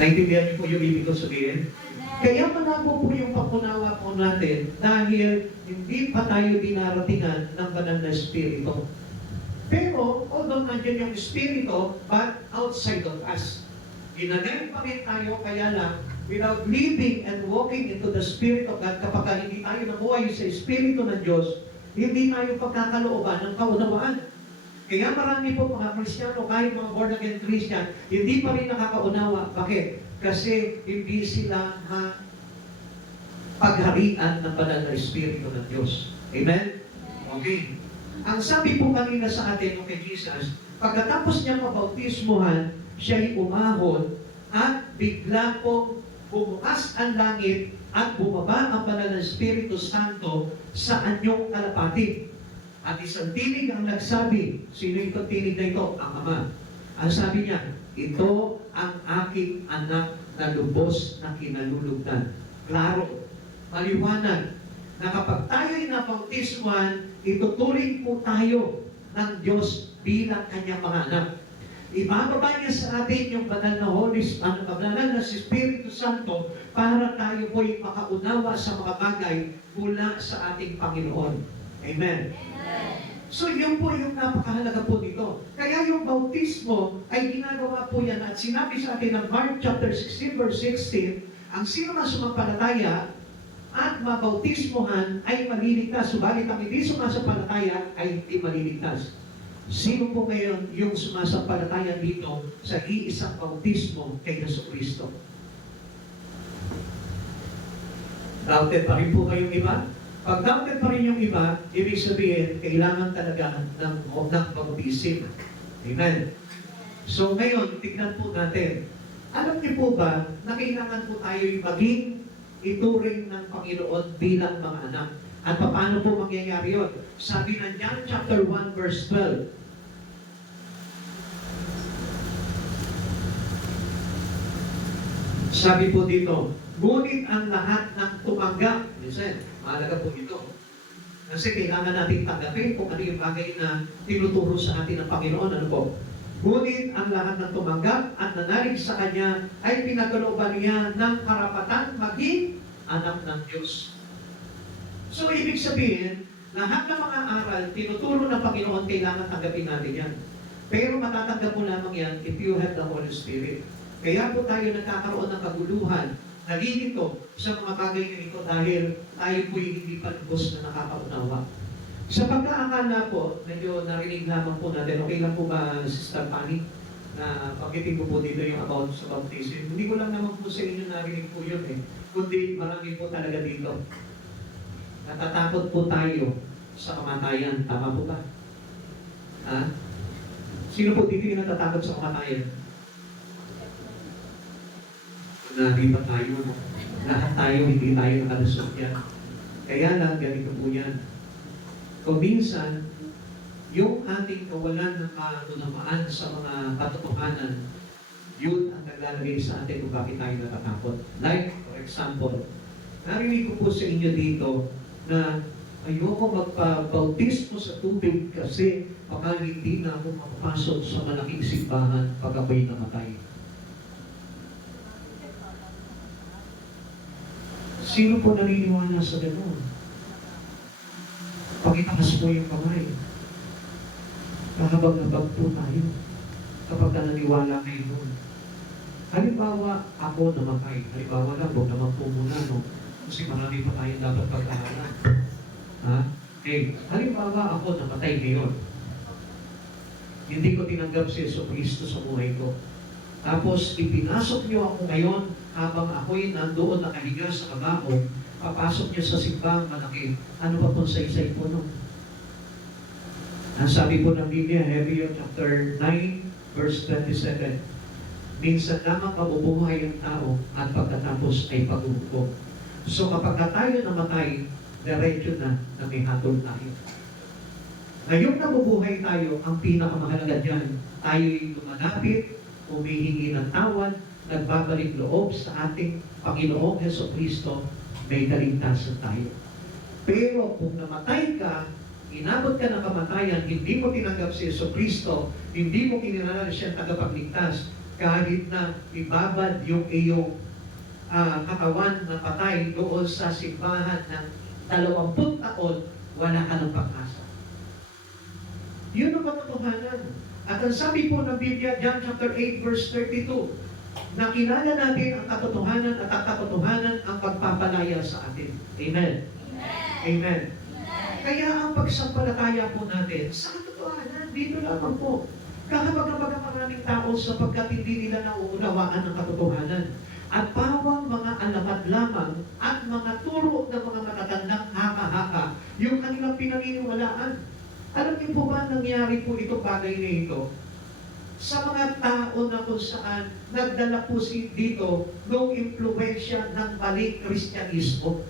Naintindihan niyo po yung ibig ko sabihin? Kaya malabo po yung pakunawa po natin dahil hindi pa tayo dinaratingan ng banal na Espiritu. Pero, although nandiyan yung Espiritu, but outside of us. Ginagaling pa rin tayo, kaya lang, without living and walking into the Spirit of God, kapag hindi tayo nabuhay sa Espiritu ng Diyos, hindi tayo pagkakalooban ng kaunawaan. Kaya marami po mga Kristiyano, kahit mga born-again Christian, hindi pa rin nakakaunawa. Bakit? Kasi hindi sila pagharian ng banal na Espiritu ng Diyos. Amen? Okay. Ang sabi po kanina sa atin kay Jesus, pagkatapos niya mabautismuhan, siya'y umahon at bigla pong bumukas ang langit at bumaba ang banal na Espiritu Santo sa anyong kalapati. At isang tinig ang nagsabi, sino itong tinig na ito? Ang Ama. Ang sabi niya, ito ang aking anak na lubos na kinalulugdan. Klaro, maliwanag, na kapag tayo'y nabautismuhan, ituturing po tayo ng Diyos bilang kanyang mga anak. Ibababa niya sa atin yung banal na banal na Espiritu Santo para tayo po'y makaunawa sa mga bagay mula sa ating Panginoon. Amen. So yun po yung napakahalaga po dito. Kaya yung bautismo ay ginagawa po yan at sinabi sa atin ng Mark chapter 16 verse 16, ang sino man sumampalataya at mabautismohan ay maliligtas. Subalit ang hindi sumasampalataya ay hindi maliligtas. Sino po ngayon yung sumasampalataya dito sa iisang bautismo kay Jesucristo? Doubted pa rin po kayong iba? Pag doubted pa rin yung iba, ibig sabihin, kailangan talaga ng bautism. Amen. So ngayon, tignan po natin. Alam niyo po ba na kailangan po tayo maging ituring ng Panginoon bilang mga anak? At paano po mangyayari yun? Sabi ng John chapter 1 verse 12. Sabi po dito, ngunit ang lahat ng tumanggap, listen, mahalaga po ito. Kasi kailangan natin tanggapin kung ano yung bagay na tinuturo sa atin ng Panginoon. Ano po? Ngunit ang lahat ng tumanggap at nanalig sa Kanya ay pinagkalooban niya ng karapatan maging anak ng Diyos. So, ibig sabihin, lahat ng mga aral, tinuturo ng Panginoon, kailangan tanggapin natin yan. Pero matatanggap mo lamang yan if you have the Holy Spirit. Kaya po tayo nagkakaroon ng kaguluhan, nalilito sa mga bagay na ito dahil tayo po'y hindi pa lubos na nakakaunawa. Sa pagkaakala po, medyo narinig lamang po natin, okay lang po ba, Sister Fanny, na pagkitin ko po dito yung about sa baptism. Hindi ko lang naman po sa inyo narinig po yun kundi marami po talaga dito. Natatakot po tayo sa kamatayan. Tama po ba? Ha? Sino po dito yung natatakot sa kamatayan? Hindi ba tayo? Lahat tayo, hindi tayo nakalusot yan. Kaya lang, ganito po yan. Kung minsan, yung ating kawalan ng kaunawaan sa mga katotohanan, yun ang naglalagay sa atin kung bakit tayo natatakot. Like, for example, narinig ko po sa inyo dito na ayoko magpabautismo sa tubig kasi baka hindi na ako makapasok sa malaking simbahan pag ako'y namatay. Sino po naniniwala sa gano'n? Pakitakas mo yung kamay. Kahabag-habag po tayo kapag naniwala kayo doon. Halimbawa, ako namatay. Halimbawa lang, huwag naman po muna, no? Kasi marami pa tayong dapat pagkahalan. Ha? Halimbawa, ako namatay ngayon. Hindi ko tinanggap si Jesucristo sa buhay ko. Tapos, ipinasok niyo ako ngayon habang ako'y nandoon nakahiga sa kabao, papasok niyo sa simbang malaki. Ano ba itong saysay po nun? Ang sabi po ng Biblia, Hebrews chapter 9, verse 27, minsan lamang mabubuhay ang tao at pagkatapos ay pag-uubog. So kapag tayo namatay, diretso na may hatol tayo. Ngayong nabubuhay tayo, ang pinakamahalaga dyan, tayo'y lumalapit, humihingi ng tawad, nagbabalik loob sa ating Panginoong Jesucristo, may kaligtasan tayo. Pero kung namatay ka, inabot ka ng kamatayan, hindi mo tinanggap si Jesucristo, hindi mo kinilala siyang tagapagligtas, kahit na ibabad yung iyong katawan na patay doon sa simbahan ng 20 taon, wala ka ng pag-asa. Yun ang katotohanan. At ang sabi po ng Biblia, John chapter 8, verse 32, na kilala natin ang katotohanan at ang katotohanan ang pagpapalaya sa atin. Amen. Amen. Kaya ang pagsampalataya po natin sa katotohanan, dito lamang po. Kahabag-habag ang maraming tao sapagkat hindi nila nauunawaan ang katotohanan. At pawang mga alamat lamang at mga turo ng mga matatandang haka-haka yung kanilang pinaniniwalaan. Alam niyo po ba nangyari po itong bagay na ito? Sa mga tao na kung saan nagdala po dito ng impluensya ng maling Kristyanismo.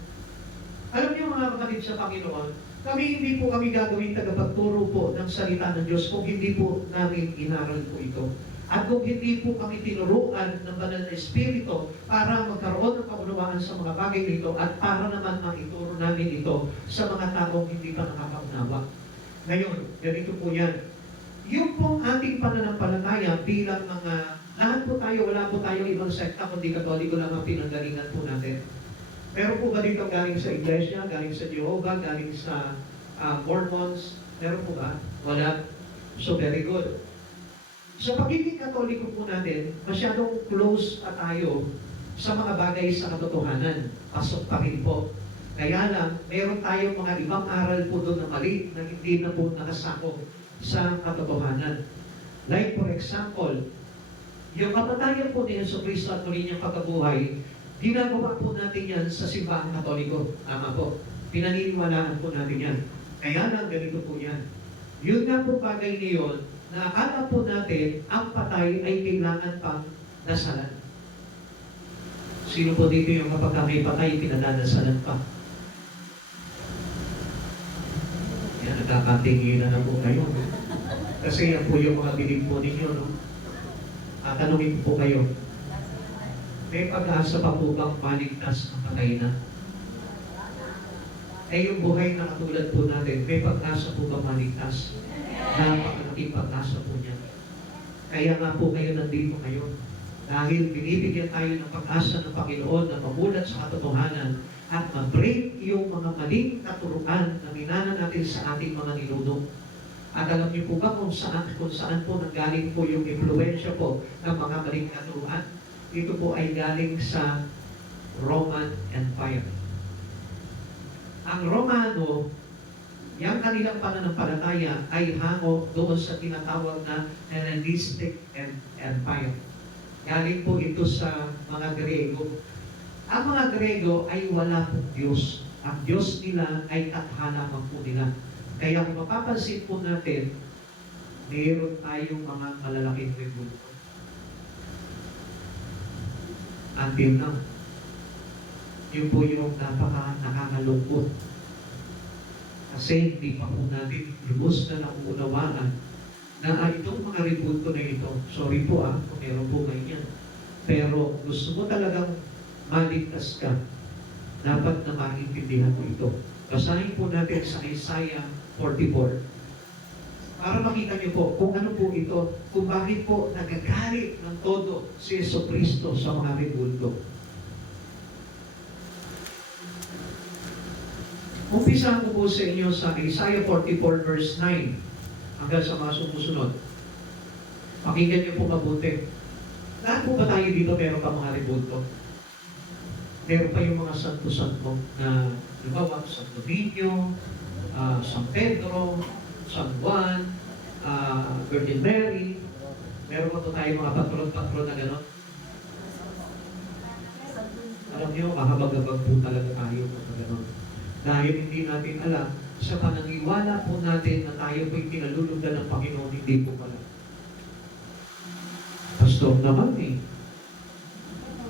Alam niyo mga kapatid sa Panginoon, hindi po kami gagawing tagapagturo po ng salita ng Diyos kung hindi po namin inaral po ito. At kung hindi po kami tinuruan ng banal na Espiritu para magkaroon ng kaunawaan sa mga bagay nito at para naman maituro namin ito sa mga taong hindi pa nakakaunawa. Ngayon, ganito po yan. Yung pong ating pananampalataya bilang mga, lahat po tayo, wala po tayo ibang sekta kundi Katoliko lang ang pinanggalingan po natin. Meron po ba dito galing sa Iglesia, galing sa Jehovah, galing sa Mormons? Meron po ba? Wala. So very good. Sa pagiging Katoliko po natin, masyadong close pa tayo sa mga bagay sa katotohanan. Pasok pa rin po. Kaya lang, meron tayong mga ibang aral po doon na mali na hindi na po nakasakop sa katotohanan. Like for example, yung kamatayan po ni Yesu Cristo at muli niyang pagkabuhay, ginagawa po natin yan sa simbahan Katoliko. Tama po. Pinaniniwalaan po natin yan. Kaya lang, ganito po yan. Yun nga po bagay niyon, na akala po natin, ang patay ay kailangan pang dasalan. Sino po dito yung kapag may patay, pinadadasalan pa? Yan, nagkakatingin na po kayo. Kasi yan po yung mga bilig po ninyo, no? At tanungin po kayo, may pag-asa pa po bang maligtas ang patay na? Eh yung buhay na katulad po natin, may pag-asa po bang maligtas? Napakalaking pag-asa po niya. Kaya nga po kayo nandito ngayon. Dahil binibigyan tayo ng pag-asa ng Panginoon na mamulat sa katotohanan at ma-break yung mga maling katuruan na minana natin sa ating mga ninuno. At alam niyo po ba kung saan po nanggaling po yung impluensya po ng mga maling katuruan? Ito po ay galing sa Roman Empire. Ang Romano, yung kanilang pananampalataya ay hango doon sa tinatawag na Hellenistic Empire. Galing po ito sa mga Grego. Ang mga Grego ay wala pong Diyos. Ang Diyos nila ay kathalaman po nila. Kaya kung mapapansin po natin, mayroon tayong mga malalaking rebulto. Until now. Yun po yung nakakalungkot. Kasi hindi pa po natin lubos na naunawaan na itong mga rebulto na ito, sorry po kung meron po ngayon yan. Pero gusto mo talagang maligtas ka, dapat na maintindihan mo ito. Basahin po natin sa Isaiah 44 para makita niyo po kung ano po ito, kung bakit po nagagalit ng todo si Yesu Cristo sa mga rebulto. Umpisa ko po sa inyo sa Isaiah 44 verse 9 hanggang sa mga sumusunod. Pakinggan niyo po mabuti. Lahat po ba tayo dito meron pa mga rebulto? Meron pa yung mga santo-santo na lumawa, Santo Niño, San Pedro, San Juan, Virgin Mary. Meron pa po tayo mga patron-patron na gano'n. Alam niyo, kahabag-habag po talaga tayo na gano'n. Dahil hindi natin alam, sa panangiwala po natin na tayo po'y pinalulugdan ng Panginoon, hindi po pala. Pastor naman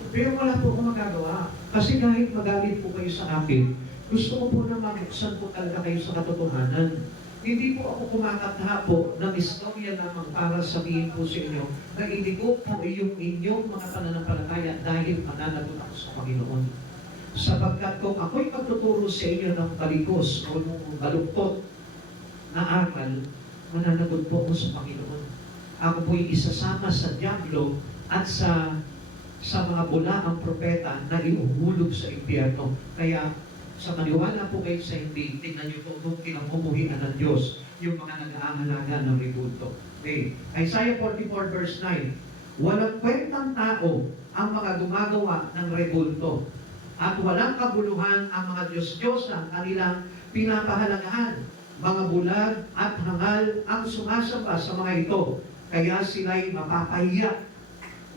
Pero wala po akong magagawa. Kasi kahit magalit po kayo sa akin, gusto ko po na mabuksan po talaga kayo sa katotohanan. Hindi po ako kumakatha po ng istorya lamang para sabihin po sa inyo na inigo po yung inyong mga pananampalataya dahil mananagot ako sa Panginoon. Sapagkat kung ako'y magtuturo sa inyo ng balikos o ng baluktot na aral, mananagot po ako sa Panginoon. Ako po'y isasama sa diablo at sa mga bulaang propeta na iuhulog sa impyerno. Kaya sa maniwala po kayo sa hindi, tingnan niyo po nung kinamumuhian ng Diyos yung mga nag-aahalaga ng rebulto. Okay. Isaiah 44 verse 9, walang kwentang tao ang mga gumagawa ng rebulto at walang kabuluhan ang mga Diyos-Diyos ang kanilang pinapahalagahan. Mga bulag at hangal ang sumasamba sa mga ito, kaya sila'y mapapahiya.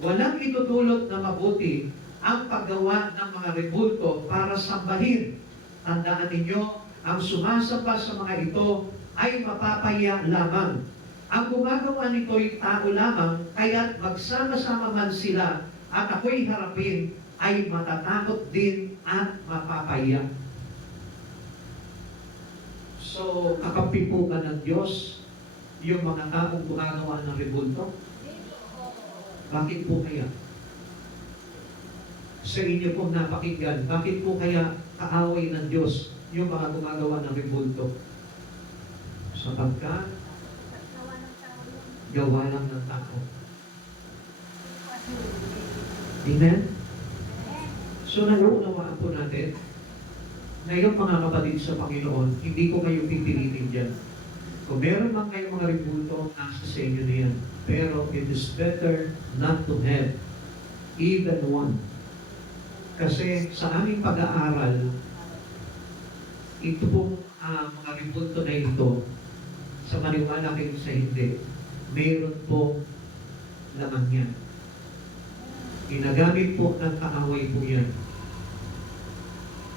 Walang itutulot na mabuti ang paggawa ng mga rebulto para sambahin. Tandaan ninyo, ang sumasamba sa mga ito ay mapapahiya lamang. Ang gumagawa nito'y tao lamang, kaya't magsama-sama man sila at ako'y harapin, ay matatakot din at mapapahiya. So, kakampi po ba ng Diyos yung mga taong gumagawa ng rebulto? Bakit po kaya? Sa inyo pong napakinggan, bakit po kaya kaaway ng Diyos yung mga gumagawa ng rebulto? Sapagkat gawa lang ng tao. Amen? So, nauunawaan po natin, ngayon mga kapatid sa Panginoon, hindi ko kayo pipilitin dyan. Kung meron lang kayong mga rebulto, nasa sa inyo na yan. Pero it is better not to have even one. Kasi sa aming pag-aaral, ito pong mga rebulto na ito, sa maniwala kayo sa hindi, mayroon po laman yan. Ginagamit po ng kaaway po yan.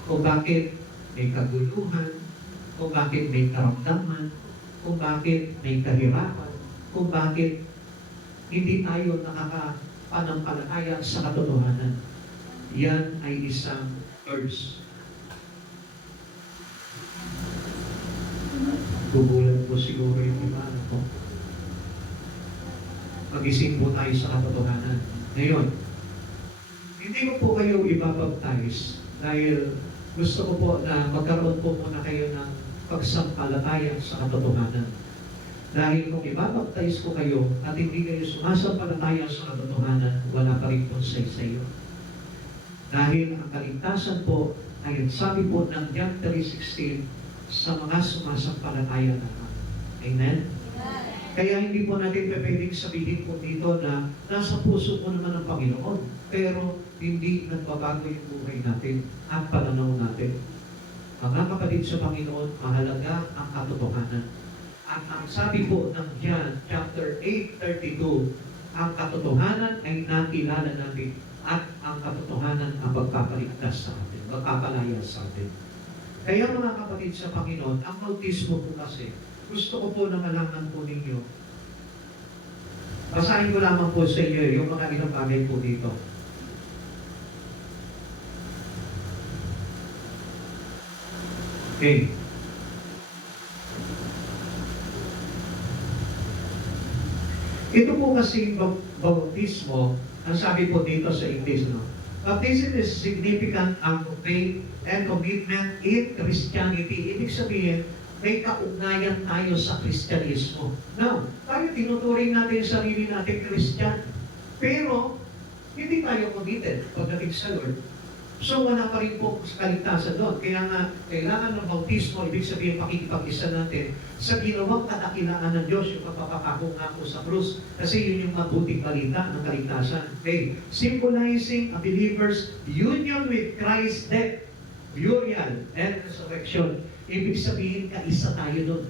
Kung bakit may kaguluhan, kung bakit may karamdaman, kung bakit may kahirapan, kung bakit hindi tayo nakakapanampalataya sa katotohanan. Yan ay isang curse. Gugulat po siguro yung iba po. Mag-isip po tayo sa katotohanan. Ngayon, hindi ko po kayo ibabaptize dahil gusto ko po na magkaroon po muna kayo ng pagsampalataya sa katotohanan. Dahil kung ibabaptize ko kayo at hindi kayo sumasampalataya sa katotohanan, wala pa rin po sa iyo. Dahil ang kaligtasan po ay sabi po ng John 3:16 sa mga sumasampalataya naman. Amen? Kaya hindi po natin pwedeng sabihin po dito na nasa puso po naman ng Panginoon, pero hindi nagbabago yung buhay natin at pananaw natin. Mga kapatid sa Panginoon, mahalaga ang katotohanan. At ang sabi po ng John chapter 8:32, ang katotohanan ay nakilala natin at ang katotohanan ang magpapaligtas sa atin, magpapalaya sa atin. Kaya mga kapatid sa Panginoon, ang bautismo po kasi, gusto ko po na malaman po ninyo. Basahin ko lamang po sa inyo yung mga ilang bagay po dito. Okay. Ito po kasi bautismo, ang sabi po dito sa English, no? Baptism is significant act of faith and commitment in Christianity. Ibig sabihin, may kaugnayan tayo sa Kristyanismo. Now, tayo tinuturing natin sarili natin Christian, pero hindi tayo committed pagdating sa Lord. So, wala pa rin po kaligtasan doon. Kaya nga, kailangan ng bautismo, ibig sabihin, pakikipag-isa natin sa ginawang kadakilaan ng Diyos, yung kapapakako nga po sa krus. Kasi yun yung mabuting balita ng kaligtasan. Okay. Symbolizing a believer's union with Christ's death, burial, and resurrection. Ibig sabihin, kaisa tayo doon.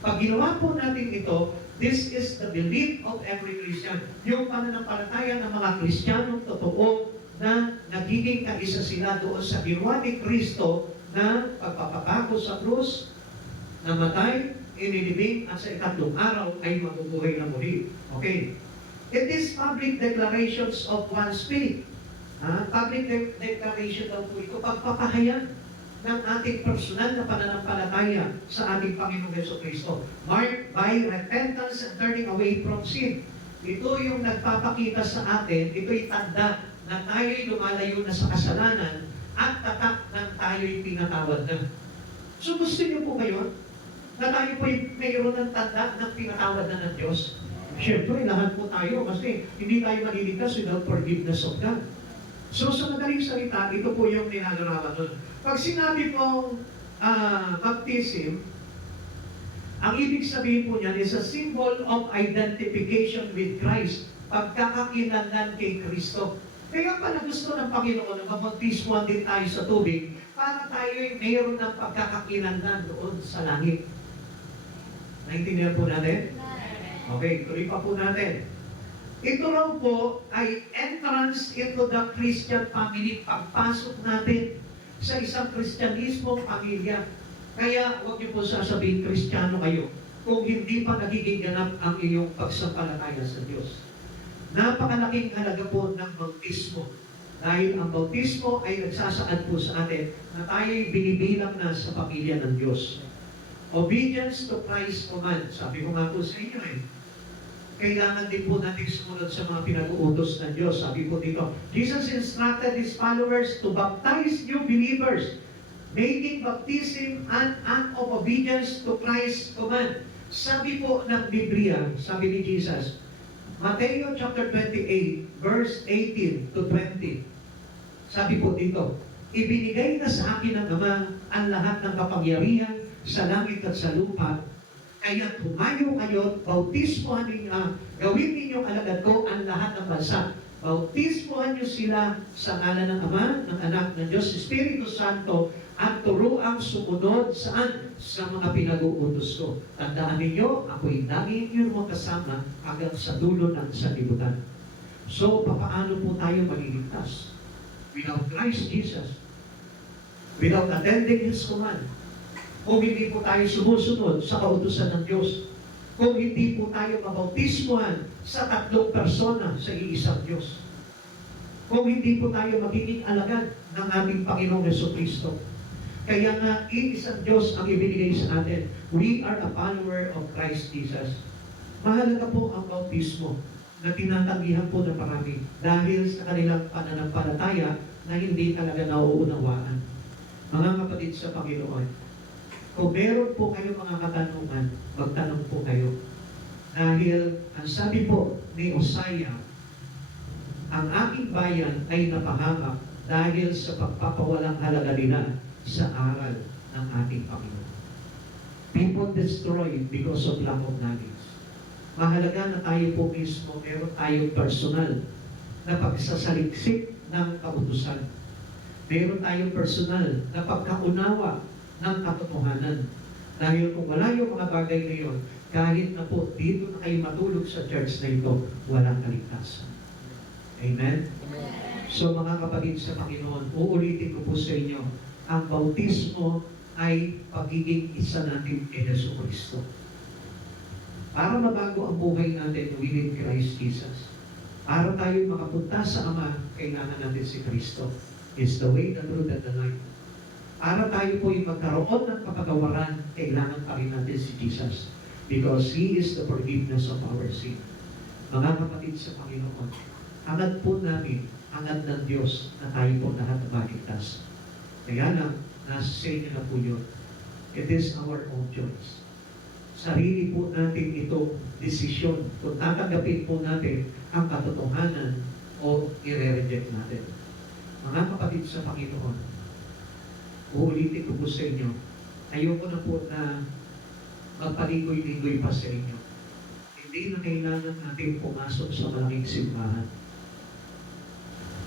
Pag ginawa po natin ito, this is the belief of every Christian. Yung pananampalataya ng mga Kristiyanong totoo na nagiging kaisa sila doon sa ginawa ni Kristo na pagpapapako sa krus, namatay, inilibing, at sa ikatlong araw ay mabubuhay na muli. Okay. It is public declarations of one's faith. Public declaration daw po ito, pagpapahayag ng ating personal na pananampalataya sa ating Panginoong Jesucristo. Marked by repentance and turning away from sin. Ito yung nagpapakita sa atin, ito'y tanda na tayo'y lumalayo na sa kasalanan at tatak ng tayo'y pinatawad na. So gusto niyo po ngayon na tayo po'y mayroon ng tanda ng pinatawad na ng Diyos? Siyempre, lahat po tayo kasi hindi tayo maliligtas without forgiveness of God. So, sa madaling salita, ito po yung ninagarawan doon. Pag sinabi pong baptism, ang ibig sabihin po niyan is a symbol of identification with Christ, pagkakakilanlan kay Kristo. Kaya pala gusto ng Panginoon na mabaptismuhan din tayo sa tubig para tayo ay mayroon ng pagkakakilanlan doon sa langit. Naintindihan po natin? Okay, tuloy pa po natin. Ito raw po ay entrance into the Christian family, pagpasok natin sa isang Kristyanismo pamilya. Kaya huwag niyo po sasabihin Kristiyano kayo kung hindi pa nagiging ganap ang iyong pagsampalataya sa Diyos. Napakalaking halaga po ng bautismo. Dahil ang bautismo ay nagsasaad po sa atin na tayo'y binibilang na sa pamilya ng Diyos. Obedience to Christ's command. Sabi ko nga po sa inyo kailangan din po natin sumunod sa mga pinag-uutos ng Diyos. Sabi po dito, Jesus instructed His followers to baptize new believers, making baptism an act of obedience to Christ's command. Sabi po ng Biblia, sabi ni Jesus, Mateo chapter 28, verse 18 to 20. Sabi po dito, ibinigay na sa akin ng Ama ang lahat ng kapangyarihan sa langit at sa lupa, kaya tumayo kayo, bautismohan ninyo, gawin ninyong alagad ko ang lahat ng bansa. Bautismohan niyo sila sa ngalan ng Ama, ng Anak, ng Diyos, Espiritu Santo, at turuang sumunod saan? Sa mga pinag-uutos ko. Tandaan ninyo, ako'y lagi niyo makasama hanggang sa dulo ng sanlibutan. So, paano po tayo maliligtas? Without Christ Jesus, without attending His command, kung hindi po tayo sumusunod sa kautusan ng Diyos, kung hindi po tayo mabautismuhan sa tatlong persona sa iisang Diyos, kung hindi po tayo magiging alagad ng ating Panginoong Jesucristo. Kaya nga, iisang Diyos ang ibinigay sa atin. We are a follower of Christ Jesus. Mahalaga po ang bautismo na tinatanggihan po ng marami dahil sa kanilang pananampalataya na hindi talaga nauunawaan. Mga kapatid sa Panginoon, kung meron po kayo mga katanungan, magtanong po kayo. Dahil, ang sabi po ni Hosea, ang aking bayan ay napahamak dahil sa pagpapawalang halaga nila sa aral ng ating Panginoon. People destroyed because of lack of knowledge. Mahalaga na tayo po mismo, meron tayong personal na pagsasaliksik ng kautusan. Meron tayong personal na pagkaunawa ng katotohanan. Dahil kung wala yung mga bagay na yun, kahit na po dito na kayo matulog sa church na ito, walang kaligtasan. Amen? So mga kapatid sa Panginoon, uulitin ko po sa inyo, ang bautismo ay pagiging isa natin kay Jesucristo. Para mabago ang buhay natin with Christ Jesus, para tayo makapunta sa Ama, kailangan natin si Kristo. Is the way, the truth, and the life. Para tayo po yung magkaroon ng kapatawaran, kailangan pa rin natin si Jesus. Because He is the forgiveness of our sin. Mga kapatid sa Panginoon, hangad po namin, hangad ng Diyos na tayo po lahat maligtas. Kaya na, nasa sa inyo na po yun. It is our own choice. Sarili po natin itong desisyon kung tatanggapin po natin ang katotohanan o i-reject natin. Mga kapatid sa Panginoon, uulitin ko po sa inyo, ayoko na po na magpaligoy-ligoy pa sa inyo. Hindi na kailangan natin pumasok sa malaking simbahan.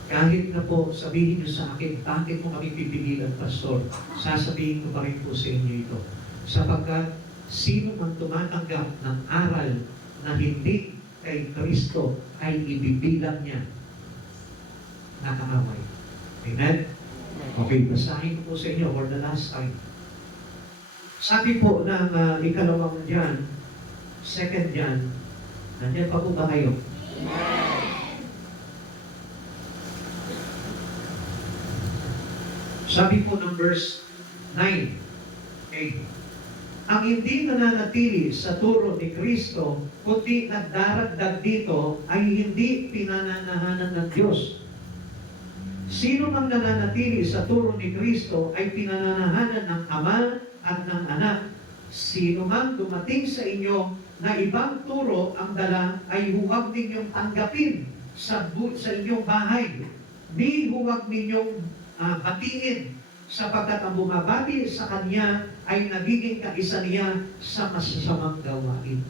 Kahit na po sabihin niyo sa akin, bakit mo kami pipigilan, Pastor? Sasabihin ko pa rin po sa inyo ito. Sapagkat sino man tumatanggap ng aral na hindi kay Kristo ay ibibilang niya na kaaway. Amen? Okay, basahin ko po sa inyo for the last time. Sabi po ng ikalawang John, 2 John, nandiyan pa po ba kayo? Sabi po ng verse 9, okay, ang hindi nananatili sa turo ni Kristo, kundi nagdaragdag dito, ay hindi pinananahanan ng Diyos. Sino mang nananatili sa turo ni Kristo ay pinananahanan ng Ama at ng Anak. Sino mang dumating sa inyo na ibang turo ang dala ay huwag ninyong tanggapin sa inyong bahay. Di huwag ninyong batiin sapagkat ang bumabati sa kanya ay nagiging kaisa niya sa masasamang gawain.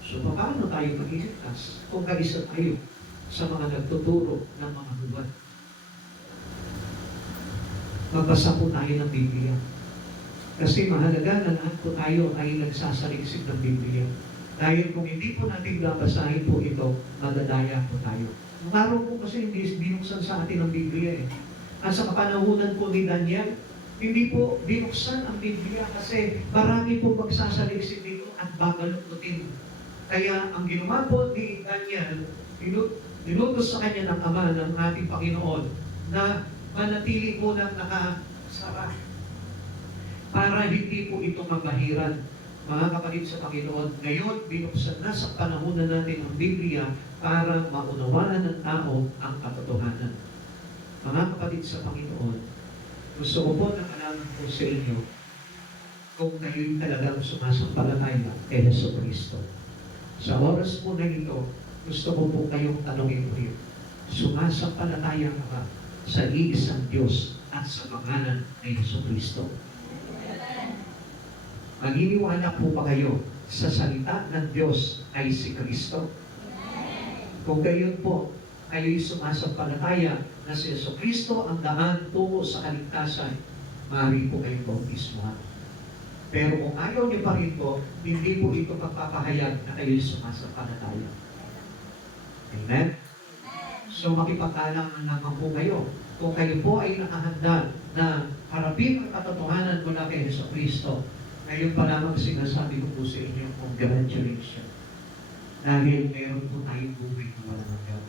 So, paano tayo mag-iligtas kung kaisa tayo sa mga nagtuturo ng mga huwad? Magbasa po tayo ng Biblia. Kasi mahalaga na lahat po tayo ay nagsasaliksik ng Biblia. Dahil kung hindi po natin babasahin po ito, madadaya po tayo. Nung araw po kasi hindi binuksan sa atin ang Biblia eh. At sa kapanahunan po ni Daniel, hindi po binuksan ang Biblia kasi marami po magsasaliksik dito at babalutin. Kaya ang ginawa po ni Daniel, dinutos sa kanya ng Ama ng ating Panginoon na manatili po ng nakasara para hindi po ito mabahiran. Mga kapatid sa Panginoon, ngayon binuksan na sa panahon na natin ang Biblia para maunawaan ng tao ang katotohanan. Mga kapatid sa Panginoon, gusto ko po na malaman po sa inyo kung kayo'y talagang sumasampalataya kay Jesucristo. Sa oras po na ito, gusto ko po kayong tanongin ulit. Sumasampalataya ka ba sa iisang Diyos at sa pangalan ni Jesucristo? Maniniwala po ba kayo sa salita ng Diyos ay si Kristo? Kung gayon po, kayo'y sumasampalataya na si Jesucristo ang daan tungo sa kaligtasan, maaari po kayong bautismuhan. Pero kung ayaw niyo pa rin po, hindi po ito pagpapahayag na kayo'y sumasampalataya. Amen? So makipag-alang naman po kayo. Kung kayo po ay nakahanda na harapin ang katotohanan mula kay Jesucristo, ngayon pa lamang sinasabi ko po sa inyo, congratulations. Dahil meron po tayong buhay na walang hanggan.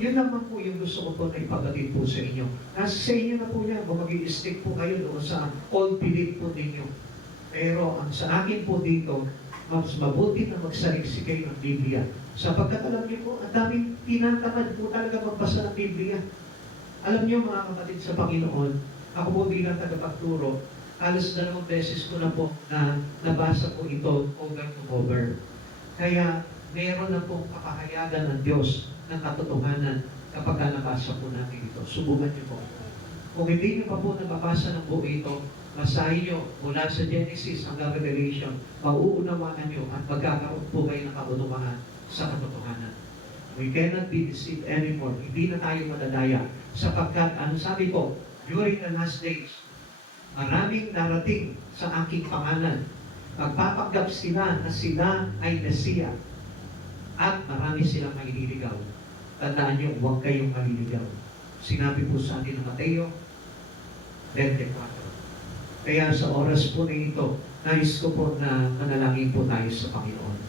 Yun naman po yung gusto ko po na ipagatid po sa inyo. Kasi sa inyo na po yan, kung mag-i-stick po kayo doon sa old belief po ninyo. Pero ang sa akin po dito, mas mabuti na magsaliksik kayo ng Biblia. Sapagkat alam niyo po, ang daming tinatamad po talaga magbasa ng Biblia. Alam niyo mga kapatid sa Panginoon, ako po bilang tagapagturo, halos 2 beses ko na po na nabasa po ito over to over. Kaya meron na pong kapahayagan ng Diyos ng katotohanan kapag nabasa po natin ito. Subukan niyo po. Kung hindi niyo pa po nababasa ng buo ito, basahin niyo mula sa Genesis hanggang Revelation, mauunawaan niyo at magkakaroon po kayo ng kaunawaan sa katotohanan. We cannot be deceived anymore. Hindi na tayo madadaya. Sapagkat, ano sabi ko, during the last days, maraming darating sa aking pangalan. Magpapanggap sila na sila ay Mesiya. At marami silang maililigaw. Tandaan niyo, huwag kayong maliligaw. Sinabi po sa atin ng Mateo 24. Kaya sa oras po na ito, nais ko po na manalangin po tayo sa Panginoon.